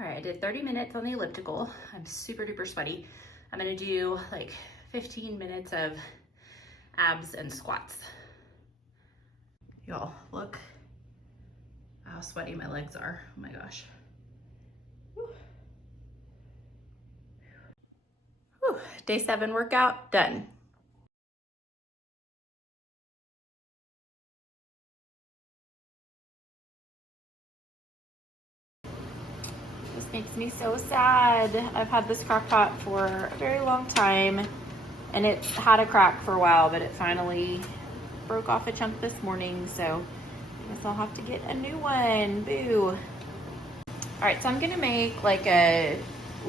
All right, I did 30 minutes on the elliptical. I'm super duper sweaty. I'm gonna do like 15 minutes of abs and squats. Y'all, look how sweaty my legs are. Oh my gosh. Whew. Whew. Day 7 workout, done. This makes me so sad. I've had this crock pot for a very long time and it's had a crack for a while, but it finally broke off a chunk this morning, so I guess I'll have to get a new one. Boo. All right, so I'm gonna make like a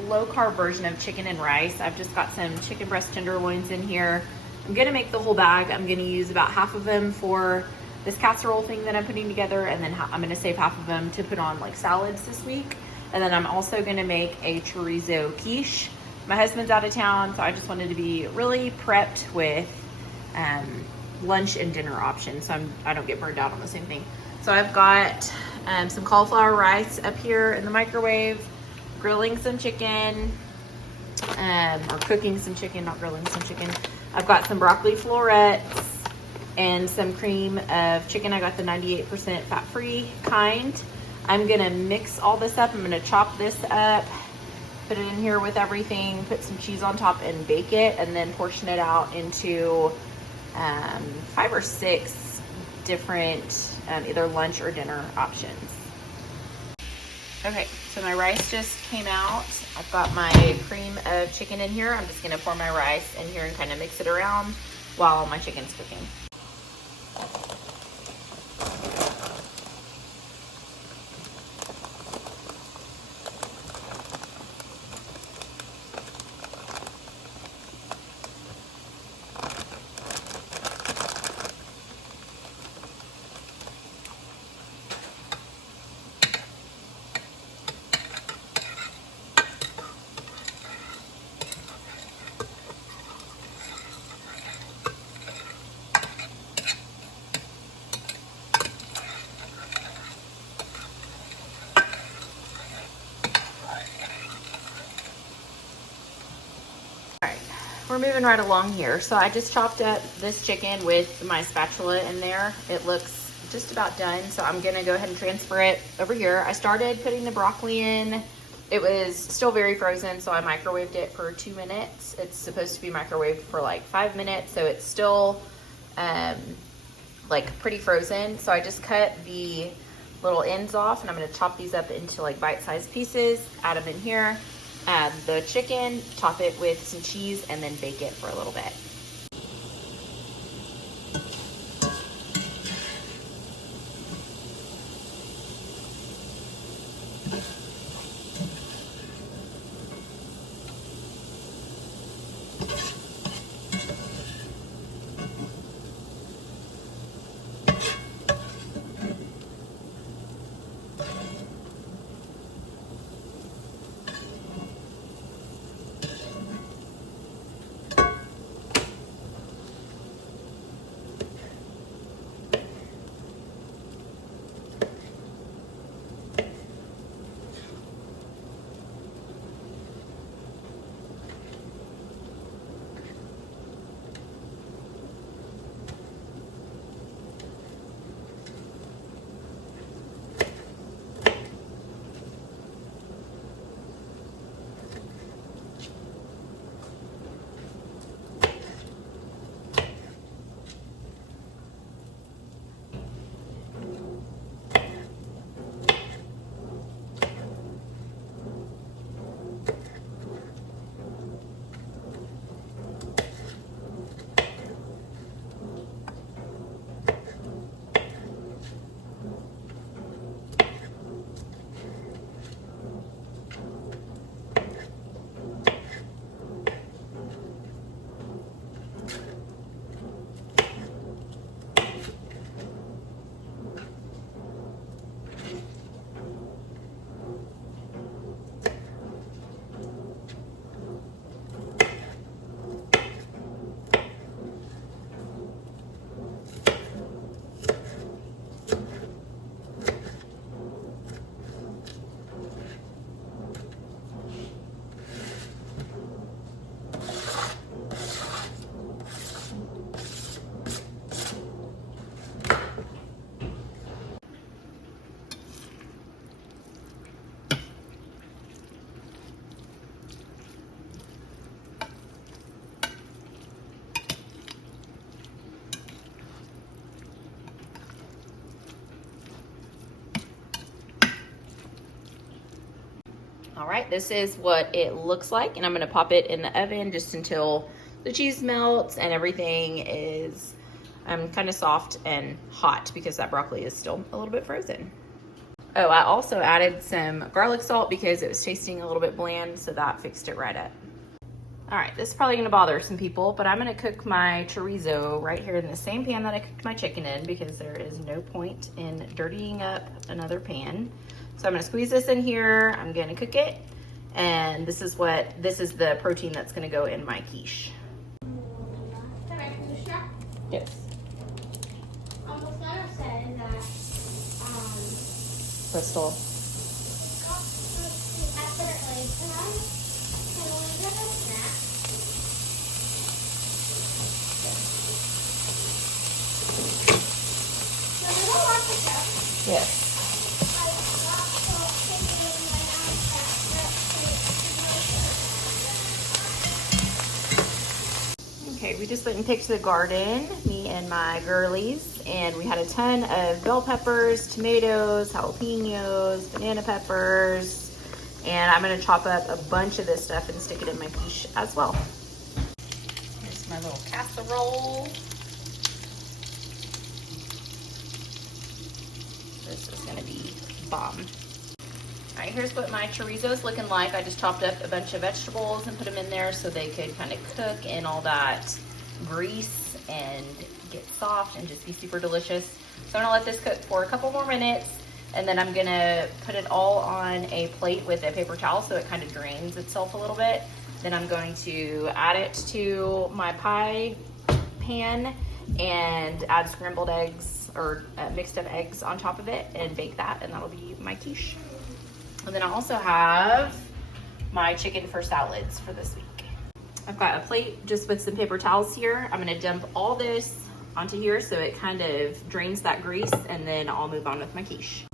low carb version of chicken and rice. I've just got some chicken breast tenderloins in here. I'm gonna make the whole bag. I'm gonna use about half of them for this casserole thing that I'm putting together, and then I'm gonna save half of them to put on like salads this week. And then I'm also gonna make a chorizo quiche. My husband's out of town, so I just wanted to be really prepped with lunch and dinner options, so I don't get burned out on the same thing. So I've got some cauliflower rice up here in the microwave, grilling some chicken, or cooking some chicken, not grilling some chicken. I've got some broccoli florets and some cream of chicken. I got the 98% fat-free kind. I'm gonna mix all this up. I'm gonna chop this up, put it in here with everything, put some cheese on top and bake it, and then portion it out into 5 or 6 different either lunch or dinner options. Okay, so my rice just came out. I've got my cream of chicken in here. I'm just gonna pour my rice in here and kind of mix it around while my chicken's cooking. We're moving right along here. So I just chopped up this chicken with my spatula in there. It looks just about done. So I'm gonna go ahead and transfer it over here. I started putting the broccoli in. It was still very frozen, so I microwaved it for 2 minutes. It's supposed to be microwaved for like 5 minutes, so it's still like pretty frozen. So I just cut the little ends off, and I'm gonna chop these up into like bite-sized pieces, add them in here. Add the chicken, top it with some cheese, and then bake it for a little bit. All right, this is what it looks like, and I'm gonna pop it in the oven just until the cheese melts and everything is kind of soft and hot because that broccoli is still a little bit frozen. Oh, I also added some garlic salt because it was tasting a little bit bland, so that fixed it right up. All right, this is probably gonna bother some people, but I'm gonna cook my chorizo right here in the same pan that I cooked my chicken in because there is no point in dirtying up another pan. So I'm gonna squeeze this in here, I'm gonna cook it, and this is the protein that's gonna go in my quiche. Can I finish that? Yes. I was gonna say that, Crystal. after egg tonight, can we get a snack? So we don't want to go. Yes. Okay, we just went and picked the garden, me and my girlies, and we had a ton of bell peppers, tomatoes, jalapenos, banana peppers, and I'm gonna chop up a bunch of this stuff and stick it in my quiche as well. Here's my little casserole. This is gonna be bomb. All right, here's what my chorizo is looking like. I just chopped up a bunch of vegetables and put them in there so they could kind of cook in all that grease and get soft and just be super delicious. So I'm gonna let this cook for a couple more minutes, and then I'm gonna put it all on a plate with a paper towel so it kind of drains itself a little bit. Then I'm going to add it to my pie pan and add scrambled eggs or mixed up eggs on top of it and bake that, and that'll be my quiche. And then I also have my chicken for salads for this week. I've got a plate just with some paper towels here. I'm gonna dump all this onto here so it kind of drains that grease, and then I'll move on with my quiche.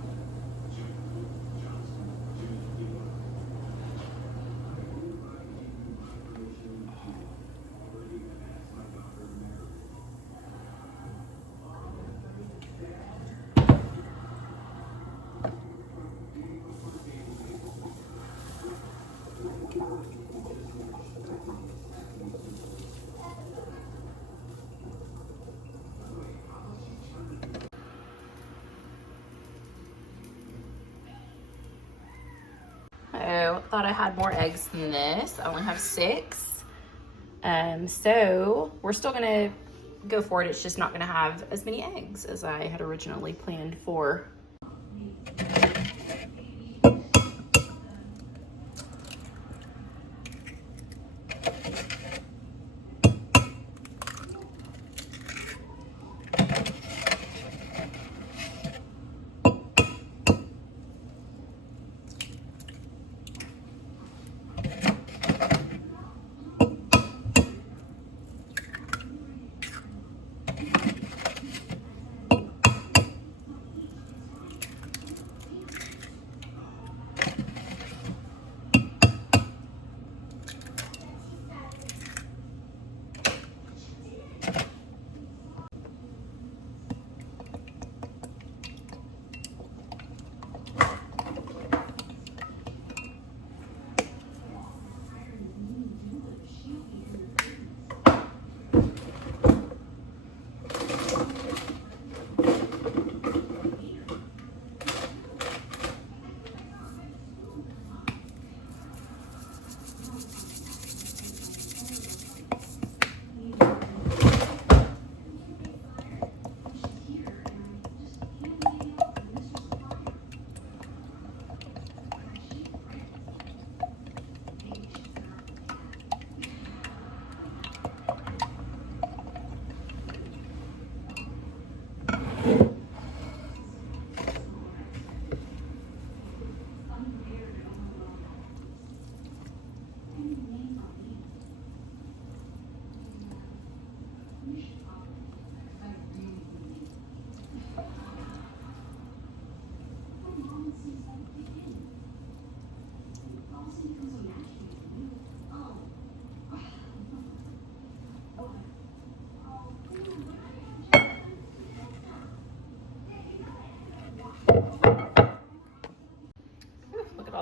Oh, thought I had more eggs than this. I only have 6. So we're still gonna go for it. It's just not gonna have as many eggs as I had originally planned for.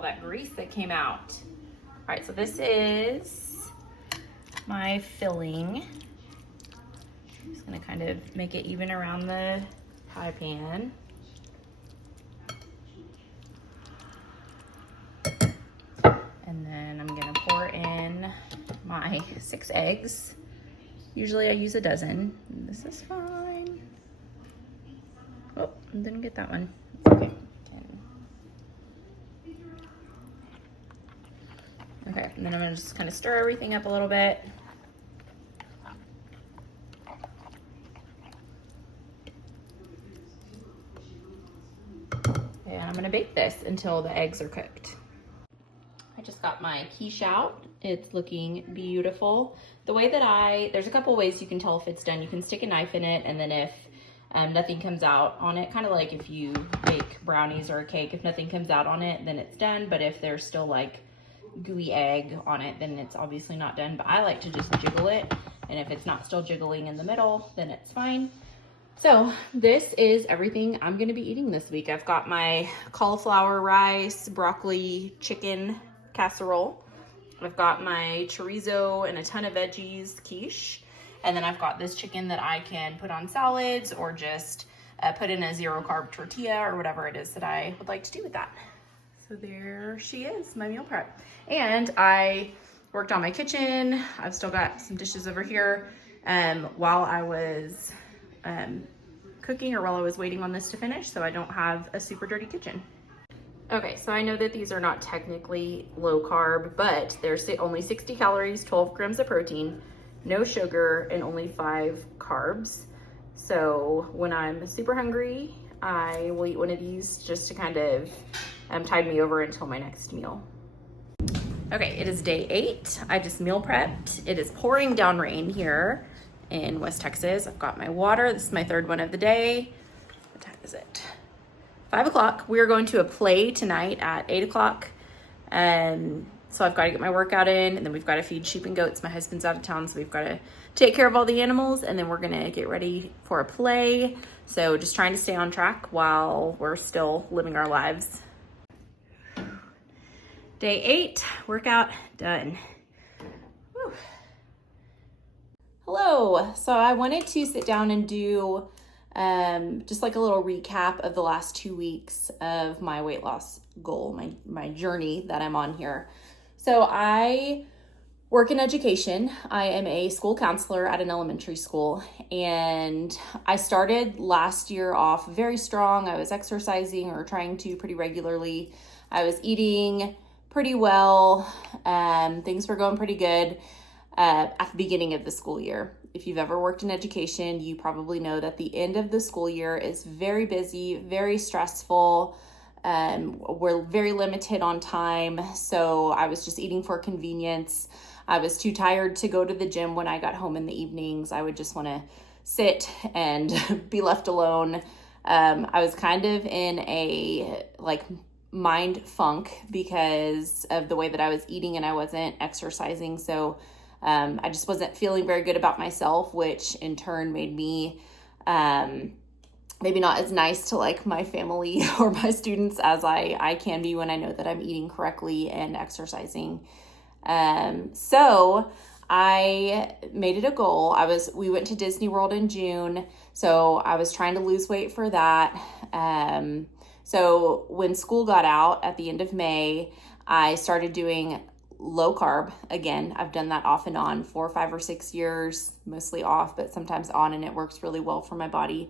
that grease that came out. All right, so this is my filling. I'm just gonna kind of make it even around the pie pan. And then I'm gonna pour in my 6 eggs. Usually I use a dozen. This is fine. Oh, didn't get that one. Okay. Okay, and then I'm gonna just kind of stir everything up a little bit. And I'm gonna bake this until the eggs are cooked. I just got my quiche out. It's looking beautiful. The way that there's a couple ways you can tell if it's done. You can stick a knife in it, and then if nothing comes out on it, kind of like if you bake brownies or a cake, if nothing comes out on it, then it's done. But if there's still like gooey egg on it, then it's obviously not done. But I like to just jiggle it, and if it's not still jiggling in the middle, then it's fine. So this is everything I'm gonna be eating this week. I've got my cauliflower rice, broccoli, chicken casserole. I've got my chorizo and a ton of veggies quiche. And then I've got this chicken that I can put on salads or just put in a 0-carb tortilla or whatever it is that I would like to do with that. So there she is, my meal prep. And I worked on my kitchen. I've still got some dishes over here while I was cooking or while I was waiting on this to finish, so I don't have a super dirty kitchen. Okay, so I know that these are not technically low carb, but they're only 60 calories, 12 grams of protein, no sugar, and only 5 carbs. So when I'm super hungry, I will eat one of these just to kind of tide me over until my next meal. Okay, it is day 8. I just meal prepped. It is pouring down rain here in West Texas. I've got my water. This is my 3rd one of the day. What time is it? 5 o'clock. We are going to a play tonight at 8 o'clock. So I've got to get my workout in, and then we've got to feed sheep and goats. My husband's out of town, so we've got to take care of all the animals, and then we're going to get ready for a play. So just trying to stay on track while we're still living our lives. Day 8, workout done. Whew. Hello. So I wanted to sit down and do just like a little recap of the last 2 weeks of my weight loss goal, my journey that I'm on here. So I work in education. I am a school counselor at an elementary school, and I started last year off very strong. I was exercising or trying to pretty regularly. I was eating pretty well. Things were going pretty good at the beginning of the school year. If you've ever worked in education, you probably know that the end of the school year is very busy, very stressful. We're very limited on time, so I was just eating for convenience. I was too tired to go to the gym when I got home in the evenings. I would just want to sit and be left alone. I was kind of in a mind funk because of the way that I was eating and I wasn't exercising. So I just wasn't feeling very good about myself, which in turn made me maybe not as nice to my family or my students as I can be when I know that I'm eating correctly and exercising. So I made it a goal. We went to Disney World in June, so I was trying to lose weight for that. So when school got out at the end of May, I started doing low carb again. I've done that off and on for 5 or 6 years, mostly off, but sometimes on, and it works really well for my body.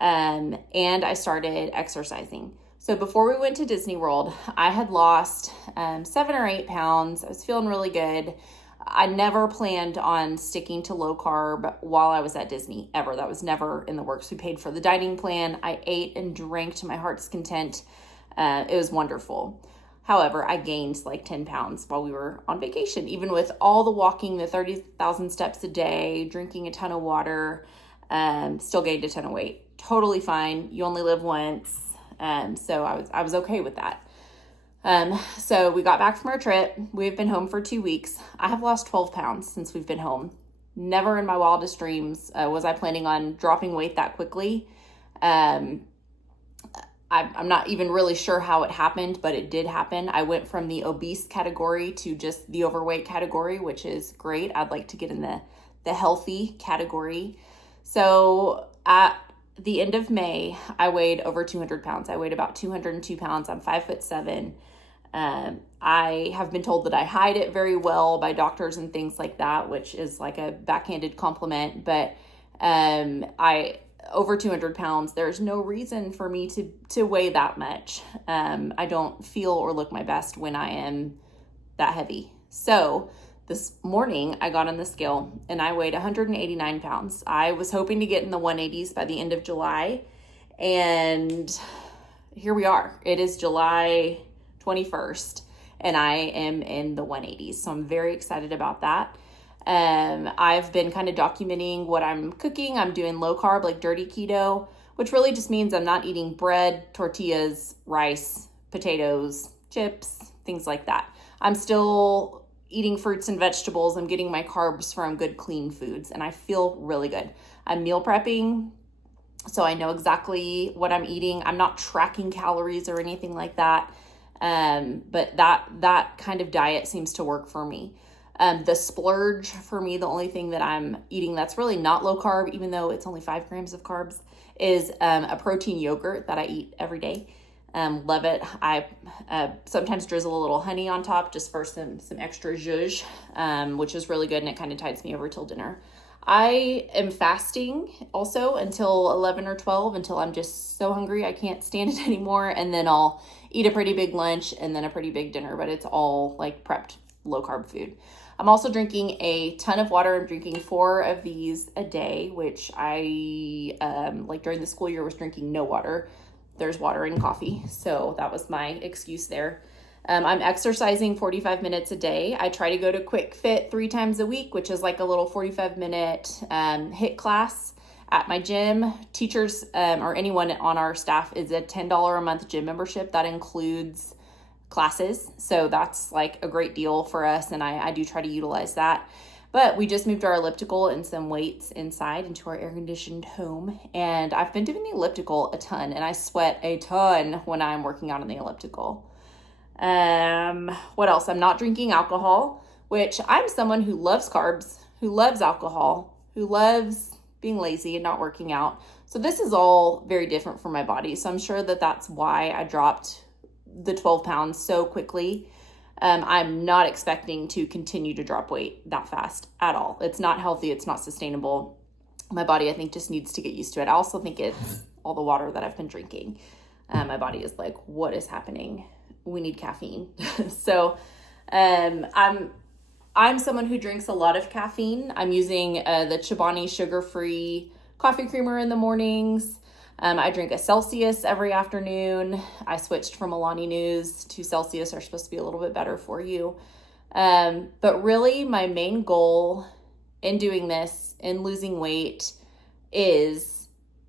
And I started exercising. So before we went to Disney World, I had lost 7 or 8 pounds. I was feeling really good. I never planned on sticking to low carb while I was at Disney, ever. That was never in the works. We paid for the dining plan. I ate and drank to my heart's content. It was wonderful. However, I gained 10 pounds while we were on vacation, even with all the walking, the 30,000 steps a day, drinking a ton of water, still gained a ton of weight. Totally fine. You only live once. So I was okay with that. So we got back from our trip. We've been home for 2 weeks. I have lost 12 pounds since we've been home. Never in my wildest dreams was I planning on dropping weight that quickly. I'm not even really sure how it happened, but it did happen. I went from the obese category to just the overweight category, which is great. I'd like to get in the healthy category. So at the end of May, I weighed over 200 pounds. I weighed about 202 pounds. I'm 5'7". I have been told that I hide it very well by doctors and things like that, which is like a backhanded compliment. But I over 200 pounds. There's no reason for me to weigh that much. I don't feel or look my best when I am that heavy. So this morning I got on the scale and I weighed 189 pounds. I was hoping to get in the 180s by the end of July. And here we are. It is July 21st and I am in the 180s. So I'm very excited about that. I've been kind of documenting what I'm cooking. I'm doing low carb, like dirty keto, which really just means I'm not eating bread, tortillas, rice, potatoes, chips, things like that. I'm still eating fruits and vegetables. I'm getting my carbs from good, clean foods, and I feel really good. I'm meal prepping, so I know exactly what I'm eating. I'm not tracking calories or anything like that. But that kind of diet seems to work for me. The splurge for me, the only thing that I'm eating that's really not low carb, even though it's only 5 grams of carbs, is a protein yogurt that I eat every day. Love it. I sometimes drizzle a little honey on top just for some extra zhuzh, which is really good, and it kind of tides me over till dinner. I am fasting also until 11 or 12, until I'm just so hungry I can't stand it anymore, and then I'll eat a pretty big lunch and then a pretty big dinner, but it's all like prepped low carb food. I'm also drinking a ton of water. I'm drinking 4 of these a day, which I, like during the school year, was drinking no water. There's water in coffee, so that was my excuse there. I'm exercising 45 minutes a day. I try to go to Quick Fit 3 times a week, which is like a little 45-minute HIIT class at my gym. Teachers or anyone on our staff is a $10 a month gym membership. That includes classes, so that's like a great deal for us, and I do try to utilize that. But we just moved our elliptical and some weights inside into our air-conditioned home, and I've been doing the elliptical a ton, and I sweat a ton when I'm working out on the elliptical. What else? I'm not drinking alcohol, which I'm someone who loves carbs, who loves alcohol, who loves being lazy and not working out. So this is all very different for my body, so I'm sure that that's why I dropped the 12 pounds so quickly. I'm not expecting to continue to drop weight that fast at all. It's not healthy. It's not sustainable. My body, I think, just needs to get used to it. I also think it's all the water that I've been drinking. My body is like, what is happening? We need caffeine. So I'm someone who drinks a lot of caffeine. I'm using the Chobani sugar-free coffee creamer in the mornings. I drink a Celsius every afternoon. I switched from Alani News to Celsius. Are supposed to be a little bit better for you. But really my main goal in doing this, in losing weight, is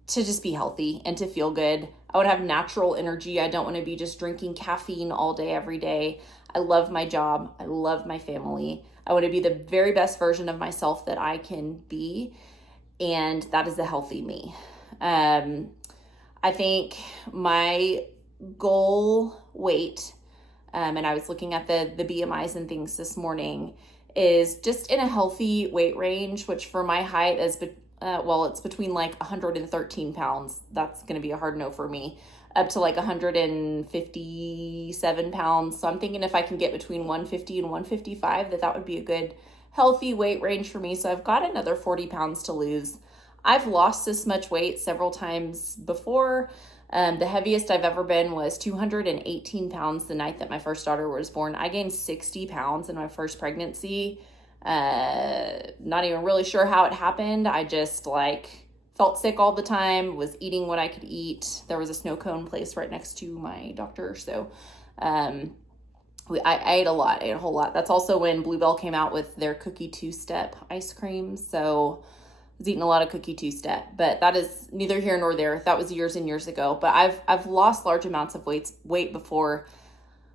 to just be healthy and to feel good. I would have natural energy. I don't want to be just drinking caffeine all day, every day. I love my job. I love my family. I want to be the very best version of myself that I can be. And that is a healthy me. I think my goal weight, and I was looking at the BMIs and things this morning, is just in a healthy weight range, which for my height is, it's between like 113 pounds. That's going to be a hard no for me, up to like 157 pounds. So I'm thinking if I can get between 150 and 155, that would be a good healthy weight range for me. So I've got another 40 pounds to lose. I've lost this much weight several times before. The heaviest I've ever been was 218 pounds the night that my first daughter was born. I gained 60 pounds in my first pregnancy. Not even really sure how it happened. I just felt sick all the time, was eating what I could eat. There was a snow cone place right next to my doctor. So I ate a lot, ate a whole lot. That's also when Bluebell came out with their cookie two-step ice cream. So was eating a lot of cookie two-step, but that is neither here nor there. That was years and years ago, but I've lost large amounts of weight before.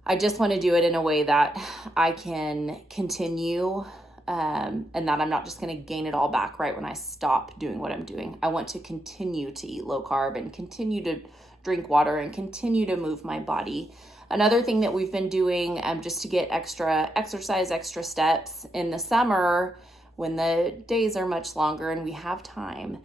I just want to do it in a way that I can continue, and that I'm not just going to gain it all back right when I stop doing what I'm doing. I want to continue to eat low carb and continue to drink water and continue to move my body. Another thing that we've been doing just to get extra exercise, extra steps in the summer when the days are much longer and we have time,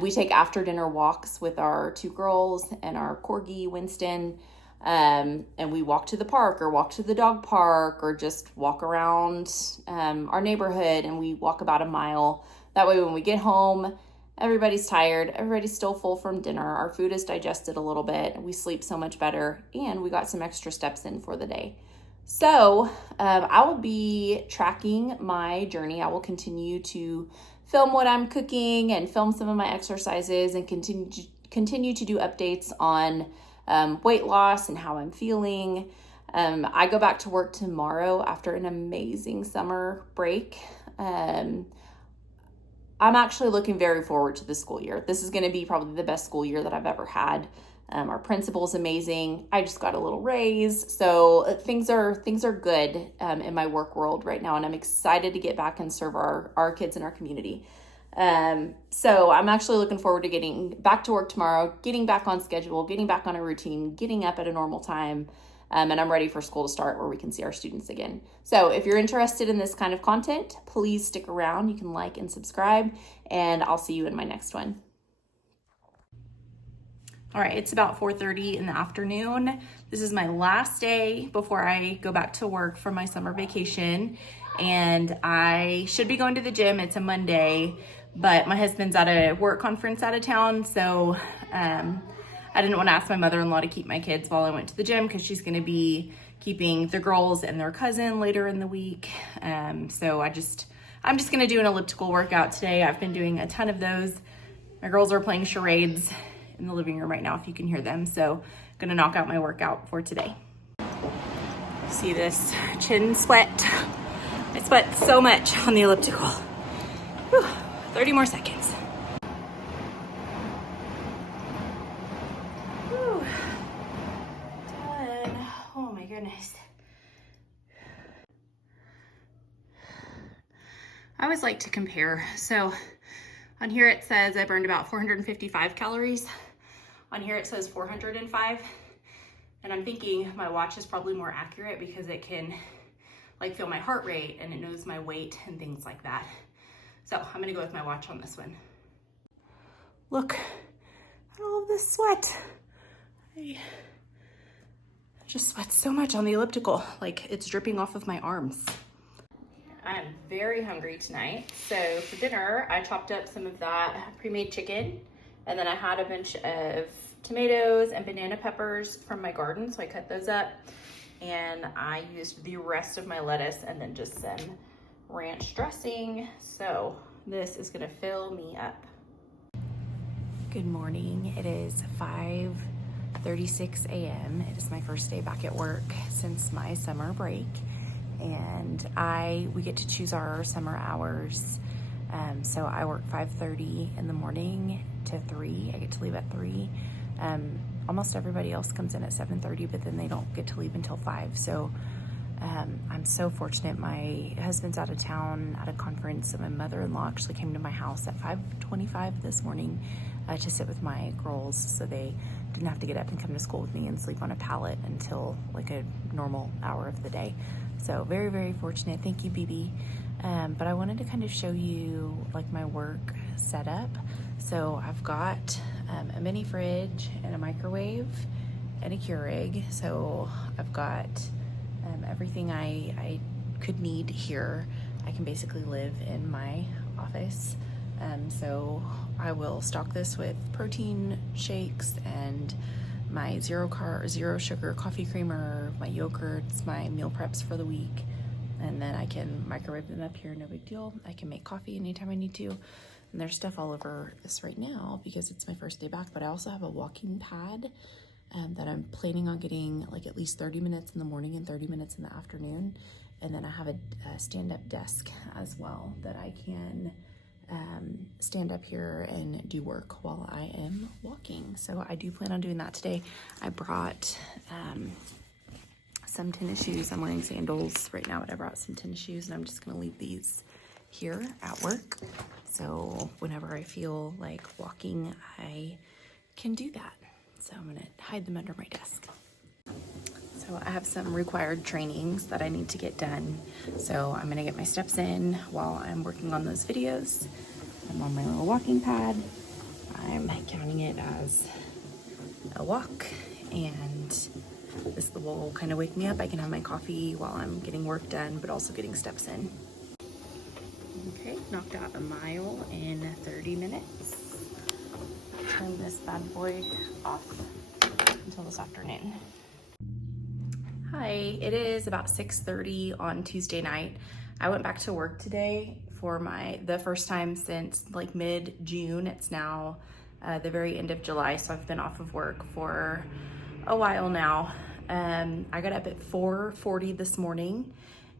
we take after dinner walks with our 2 girls and our corgi, Winston, and we walk to the park or walk to the dog park or just walk around our neighborhood, and we walk about a mile. That way when we get home, everybody's tired, everybody's still full from dinner, our food is digested a little bit, we sleep so much better, and we got some extra steps in for the day. So I will be tracking my journey. I will continue to film what I'm cooking and film some of my exercises and continue to do updates on weight loss and how I'm feeling. I go back to work tomorrow after an amazing summer break. I'm actually looking very forward to the school year. This is going to be probably the best school year that I've ever had. Our principal's amazing. I just got a little raise. So things are good in my work world right now. And I'm excited to get back and serve our kids in our community. So I'm actually looking forward to getting back to work tomorrow, getting back on schedule, getting back on a routine, getting up at a normal time. And I'm ready for school to start where we can see our students again. So if you're interested in this kind of content, please stick around. You can like and subscribe, and I'll see you in my next one. All right, it's about 4:30 in the afternoon. This is my last day before I go back to work for my summer vacation. And I should be going to the gym. It's a Monday, but my husband's at a work conference out of town. So I didn't want to ask my mother-in-law to keep my kids while I went to the gym because she's going to be keeping the girls and their cousin later in the week. So I'm just going to do an elliptical workout today. I've been doing a ton of those. My girls are playing charades in the living room right now, if you can hear them. So I'm going to knock out my workout for today. See this chin sweat? I sweat so much on the elliptical. Whew, 30 more seconds. Whew. Done. Oh my goodness. I always like to compare. So on here it says I burned about 455 calories. On here it says 405. And I'm thinking my watch is probably more accurate because it can like feel my heart rate and it knows my weight and things like that. So I'm gonna go with my watch on this one. Look at all of this sweat. I just sweat so much on the elliptical, like it's dripping off of my arms. I'm very hungry tonight. So for dinner, I chopped up some of that pre-made chicken, and then I had a bunch of tomatoes and banana peppers from my garden. So I cut those up, and I used the rest of my lettuce and then just some ranch dressing. So this is gonna fill me up. Good morning. It is 5:36 a.m. It is my first day back at work since my summer break. And we get to choose our summer hours. So I work 5:30 in the morning to 3. I get to leave at 3. Almost everybody else comes in at 7:30, but then they don't get to leave until 5. So I'm so fortunate. My husband's out of town at a conference, so my mother-in-law actually came to my house at 5:25 this morning to sit with my girls, so they didn't have to get up and come to school with me and sleep on a pallet until like a normal hour of the day. So very, very fortunate. Thank you, BB. But I wanted to kind of show you like my work setup. So I've got a mini fridge and a microwave and a Keurig. So I've got everything I could need here. I can basically live in my office. So I will stock this with protein shakes and my zero sugar coffee creamer, my yogurts, my meal preps for the week. And then I can microwave them up here, no big deal. I can make coffee anytime I need to. And there's stuff all over this right now because it's my first day back, but I also have a walking pad that I'm planning on getting like at least 30 minutes in the morning and 30 minutes in the afternoon. And then I have a stand-up desk as well that I can stand up here and do work while I am walking. So I do plan on doing that today. I brought some tennis shoes. I'm wearing sandals right now, but I brought some tennis shoes and I'm just gonna leave these here at work. So whenever I feel like walking, I can do that. So I'm gonna hide them under my desk. So I have some required trainings that I need to get done. So I'm gonna get my steps in while I'm working on those videos. I'm on my little walking pad. I'm counting it as a walk, and this will kind of wake me up. I can have my coffee while I'm getting work done, but also getting steps in. Okay, knocked out a mile in 30 minutes. Turn this bad boy off until this afternoon. Hi, it is about 6:30 on Tuesday night. I went back to work today for the first time since like mid-June. It's now the very end of July, so I've been off of work for a while now. I got up at 4:40 this morning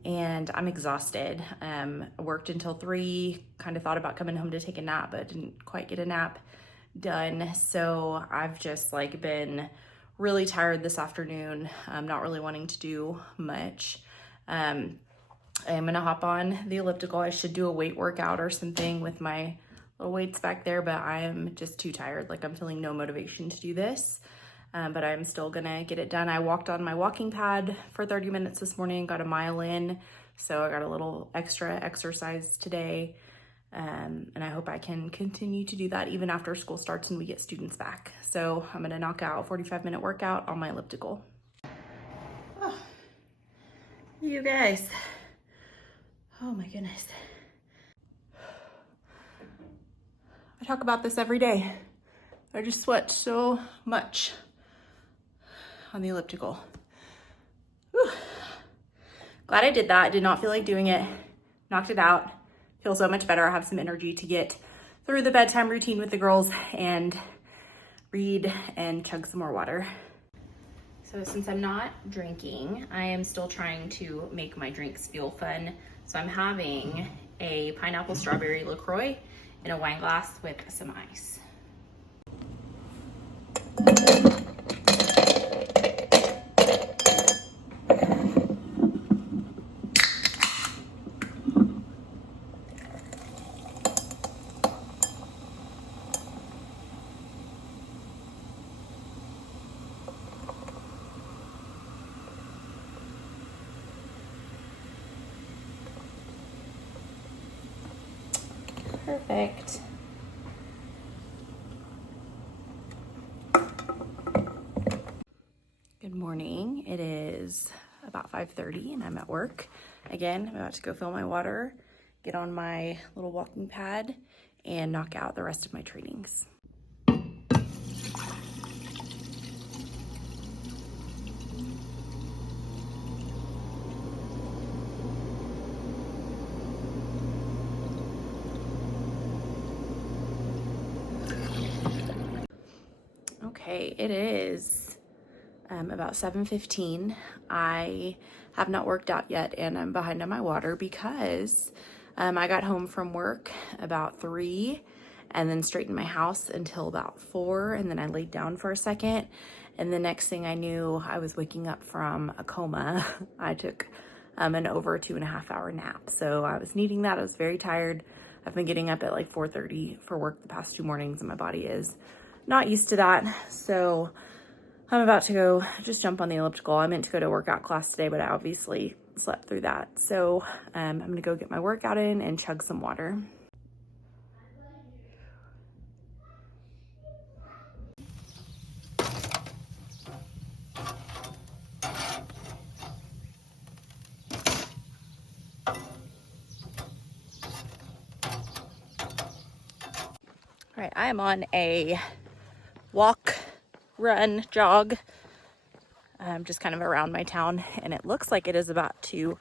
and I'm exhausted. I worked until 3, kind of thought about coming home to take a nap, but didn't quite get a nap done. So I've just like been really tired this afternoon. I'm not really wanting to do much. I'm gonna hop on the elliptical. I should do a weight workout or something with my little weights back there, but I'm just too tired. Like I'm feeling no motivation to do this, but I'm still gonna get it done. I walked on my walking pad for 30 minutes this morning, got a mile in. So I got a little extra exercise today. And I hope I can continue to do that even after school starts and we get students back. So I'm gonna knock out a 45-minute workout on my elliptical. Oh, you guys. Oh my goodness. I talk about this every day. I just sweat so much on the elliptical. Whew. Glad I did that. I did not feel like doing it. Knocked it out. Feel so much better. I have some energy to get through the bedtime routine with the girls and read and chug some more water. So since I'm not drinking, I am still trying to make my drinks feel fun. So I'm having a pineapple strawberry LaCroix in a wine glass with some ice. Perfect. Good morning. It is about 5:30 and I'm at work. Again, I'm about to go fill my water, get on my little walking pad, and knock out the rest of my trainings. Okay, it is about 7:15. I have not worked out yet and I'm behind on my water because I got home from work about 3 and then straightened my house until about 4, and then I laid down for a second, and the next thing I knew I was waking up from a coma. I took an over 2.5 hour nap, so I was needing that. I was very tired. I've been getting up at like 4:30 for work the past 2 mornings and my body is not used to that. So I'm about to go just jump on the elliptical. I meant to go to a workout class today, but I obviously slept through that. So I'm gonna go get my workout in and chug some water. All right, I am on a walk, run, jog, just kind of around my town, and it looks like it is about to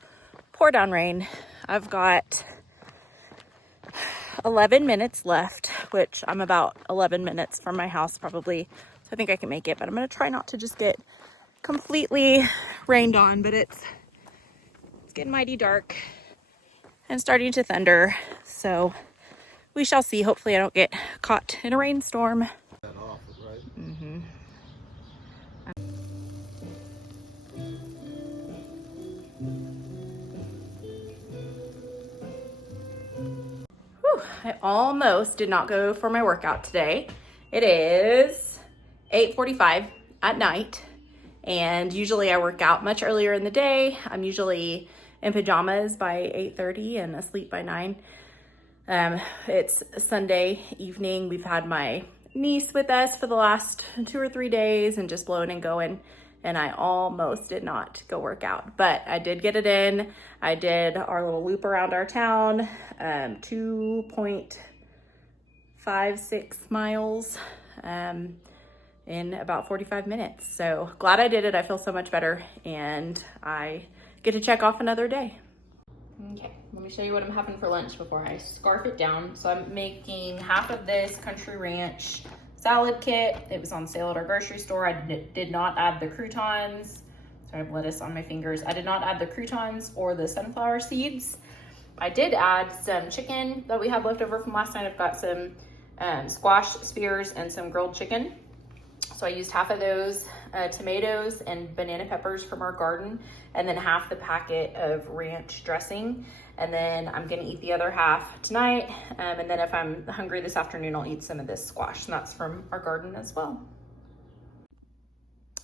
pour down rain. I've got 11 minutes left, which I'm about 11 minutes from my house probably, so I think I can make it, but I'm gonna try not to just get completely rained on, but it's getting mighty dark and starting to thunder, so we shall see. Hopefully I don't get caught in a rainstorm. Mm-hmm. Whew, I almost did not go for my workout today. It is 8:45 at night. And usually I work out much earlier in the day. I'm usually in pajamas by 8:30 and asleep by 9. It's Sunday evening. We've had my niece with us for the last 2 or 3 days and just blowing and going. And I almost did not go work out, but I did get it in. I did our little loop around our town, 2.56 miles in about 45 minutes. So glad I did it. I feel so much better and I get to check off another day. Okay, let me show you what I'm having for lunch before I scarf it down. So I'm making half of this Country Ranch salad kit. It was on sale at our grocery store. I did not add the croutons. So I have lettuce on my fingers. I did not add the croutons or the sunflower seeds. I did add some chicken that we had left over from last night. I've got some squash spears and some grilled chicken. So I used half of those tomatoes and banana peppers from our garden, and then half the packet of ranch dressing. And then I'm gonna eat the other half tonight. And then if I'm hungry this afternoon, I'll eat some of this squash, and that's from our garden as well.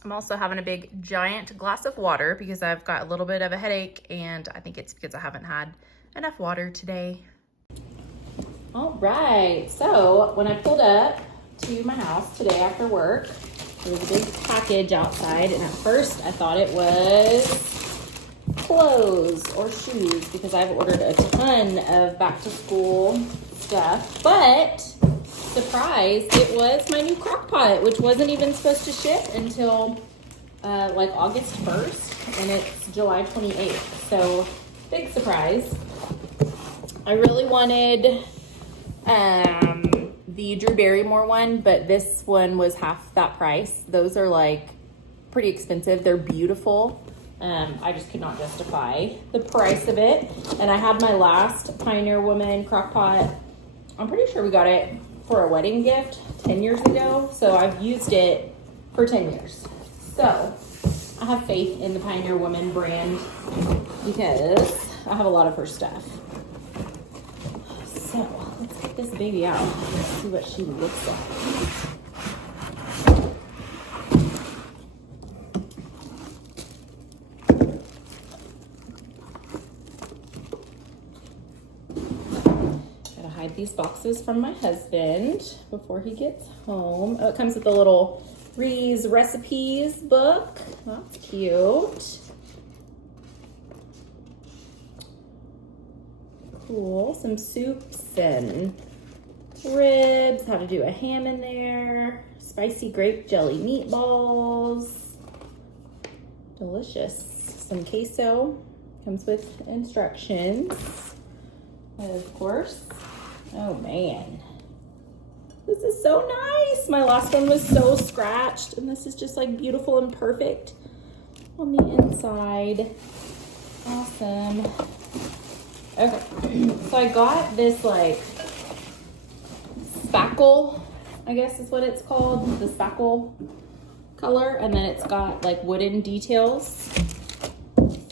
I'm also having a big giant glass of water because I've got a little bit of a headache, and I think it's because I haven't had enough water today. All right, so when I pulled up to my house today after work, there was a big package outside, and at first I thought it was clothes or shoes because I've ordered a ton of back to school stuff, but surprise, it was my new crock pot, which wasn't even supposed to ship until like August 1st, and it's July 28th, so big surprise. I really wanted the Drew Barrymore one, but this one was half that price. Those are like pretty expensive. They're beautiful. I just could not justify the price of it. And I had my last Pioneer Woman crock pot. I'm pretty sure we got it for a wedding gift 10 years ago. So I've used it for 10 years. So I have faith in the Pioneer Woman brand because I have a lot of her stuff. So let's get this baby out and see what she looks like. Gotta hide these boxes from my husband before he gets home. Oh, it comes with a little Ree's recipes book. That's cute. Cool, some soups and ribs, how to do a ham in there, spicy grape jelly meatballs, delicious. Some queso, comes with instructions, of course. Oh man, this is so nice. My last one was so scratched, and this is just like beautiful and perfect on the inside. Awesome. Okay, so I got this like spackle, I guess is what it's called, the spackle color, and then it's got like wooden details.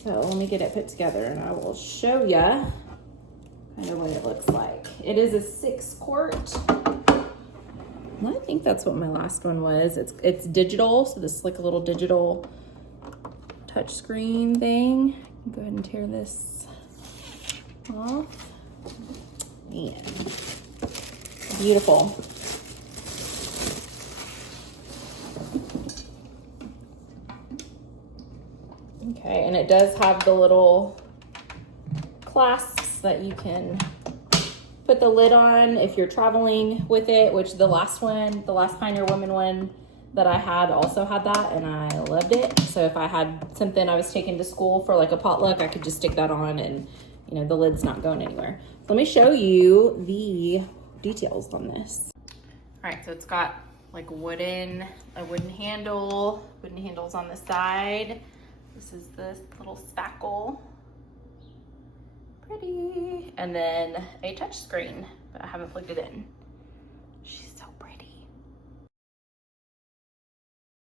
So let me get it put together and I will show you kind of what it looks like. It is a 6-quart. I think that's what my last one was. It's digital, so this is like a little digital touch screen thing. Go ahead and tear this off. Man, beautiful. Okay, and it does have the little clasps that you can put the lid on if you're traveling with it, which the last Pioneer Woman one that I had also had that, and I loved it. So if I had something I was taking to school for like a potluck, I could just stick that on and you know, the lid's not going anywhere. So let me show you the details on this. All right, so it's got like a wooden handle, wooden handles on the side. This is this little spackle. Pretty. And then a touch screen, but I haven't plugged it in. She's so pretty.